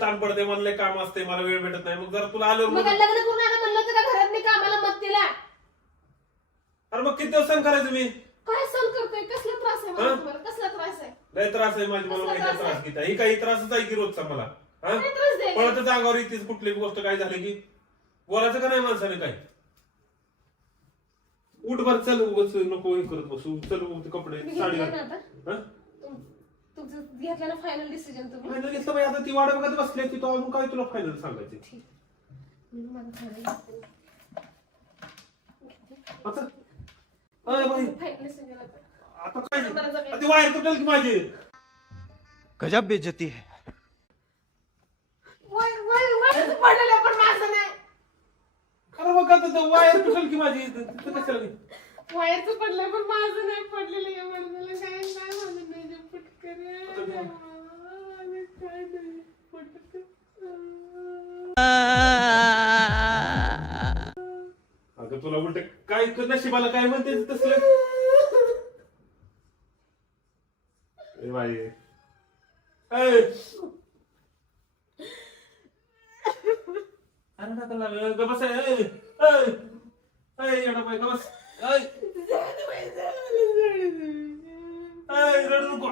ताण पडते, मला लय काम असते, मला वेळ भेटत नाही. मग जरा तुला आल्यावर मग लग्न करून आणा म्हणलं तर का घरात नाही कामाला मत दिला? अरे मग किती दिवस सण करायचं मी? काय सण करतोय? कसला त्रास आहे मला तुम्हाला? कसला त्रास आहे? लय त्रास आहे माझी, मला माहिती त्रास किती. ही काही त्रासच आहे की रोजचा मला. काय त्रास द्यायला? पळतच अंगावर येतेच कुठली गोष्ट काय झाली की बोलायचं का नाही माणसाने काय? उठ बर, चल उगाच नको हे करत बसू. चल ते कपडे मी साडी घेतलं ना आता. तुमचं घेतलं ना फायनल डिसिजन तुम्ही? फायनल घेतलं बाई. आता ती वाट बघत बसली ती, तो अजून काय तुला फायनल सांगायचं? ठीक. माझं फायनल आता अरे बाई डिसिजन आता. आता काय ती वायर तुटेल की माझी. गजब बेइज्जती है. वायर पडलेलं पण माझं नाही. अरे बघ आता वायर तुटेल की माझी. कशाला वायरचं पडलं पण माझं नाही पडलेलं. या माणसाला काय नाही माझं नाही पटकन. काय नाही पटकन. अगं तुला उलट काय नशिबाला काय म्हणते तसलं. ए बाई अरे गबस एवढा बाई गबस. रडू नको.